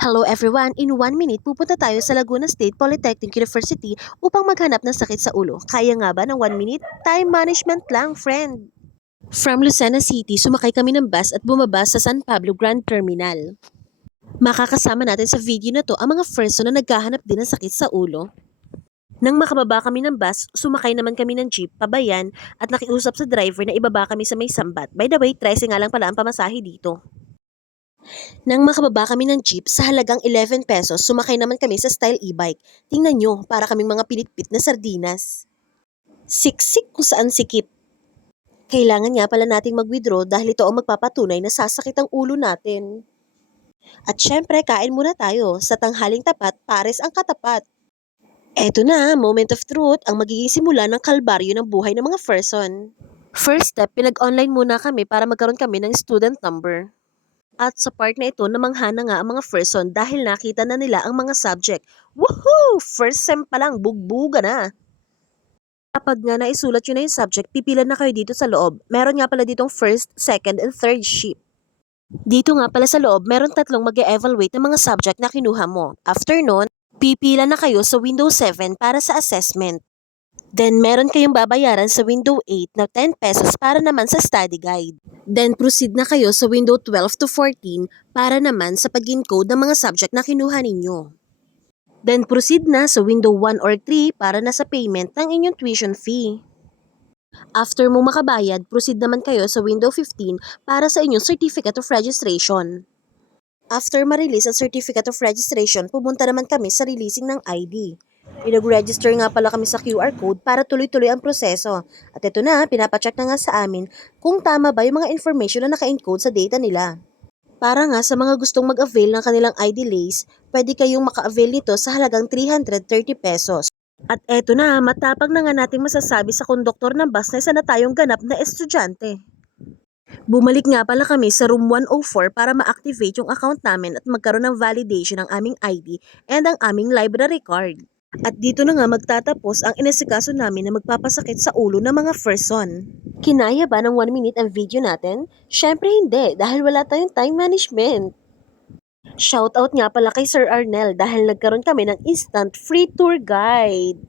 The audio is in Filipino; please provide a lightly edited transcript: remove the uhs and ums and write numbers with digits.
Hello everyone! In 1 minute, pupunta tayo sa Laguna State Polytechnic University upang maghanap ng sakit sa ulo. Kaya nga ba ng 1 minute? Time management lang, friend! From Lucena City, sumakay kami ng bus at bumaba sa San Pablo Grand Terminal. Makakasama natin sa video na to ang mga person na naghahanap din ng sakit sa ulo. Nang makababa kami ng bus, sumakay naman kami ng jeep, pabayan, at nakiusap sa driver na ibaba kami sa may sambat. By the way, 13 nga lang pala ang pamasahe dito. Nang makababa kami ng jeep sa halagang 11 pesos, sumakay naman kami sa style e-bike. Tingnan nyo, para kaming mga pinitpit na sardinas. Siksik kung saan sikip. Kailangan nga pala nating mag-withdraw dahil ito ang magpapatunay na sasakit ang ulo natin. At syempre, kain muna tayo. Sa tanghaling tapat, pares ang katapat. Eto na, moment of truth, ang magiging simula ng kalbaryo ng buhay ng mga person. First step, pinag-online muna kami para magkaroon kami ng student number. At sa part na ito, namanghana nga ang mga person dahil nakita na nila ang mga subject. Woohoo! First sem pa lang, bugbuga na! Kapag nga naisulat yun na yung subject, pipila na kayo dito sa loob. Meron nga pala ditong first, second, and third sheet. Dito nga pala sa loob, meron tatlong mag-e-evaluate ng mga subject na kinuha mo. After nun, pipila na kayo sa window 7 para sa assessment. Then, meron kayong babayaran sa window 8 na 10 pesos para naman sa study guide. Then, proceed na kayo sa window 12 to 14 para naman sa pag-encode ng mga subject na kinuha ninyo. Then, proceed na sa window 1 or 3 para na sa payment ng inyong tuition fee. After mo makabayad, proceed naman kayo sa window 15 para sa inyong certificate of registration. After ma-release ang certificate of registration, pumunta naman kami sa releasing ng ID. Pinag-register nga pala kami sa QR code para tuloy-tuloy ang proseso. At ito na, pinapacheck na nga sa amin kung tama ba yung mga information na naka-encode sa data nila. Para nga sa mga gustong mag-avail ng kanilang ID lace, pwede kayong maka-avail nito sa halagang 330 pesos. At eto na, matapang na nga natin masasabi sa konduktor ng bus na isa na tayong ganap na estudyante. Bumalik nga pala kami sa room 104 para ma-activate yung account namin at magkaroon ng validation ng aming ID and ang aming library card. At dito na nga magtatapos ang inasikaso namin na magpapasakit sa ulo ng mga person. Kinaya ba ng 1 minute ang video natin? Syempre hindi dahil wala tayong time management. Shoutout nga pala kay Sir Arnel dahil nagkaroon kami ng instant free tour guide.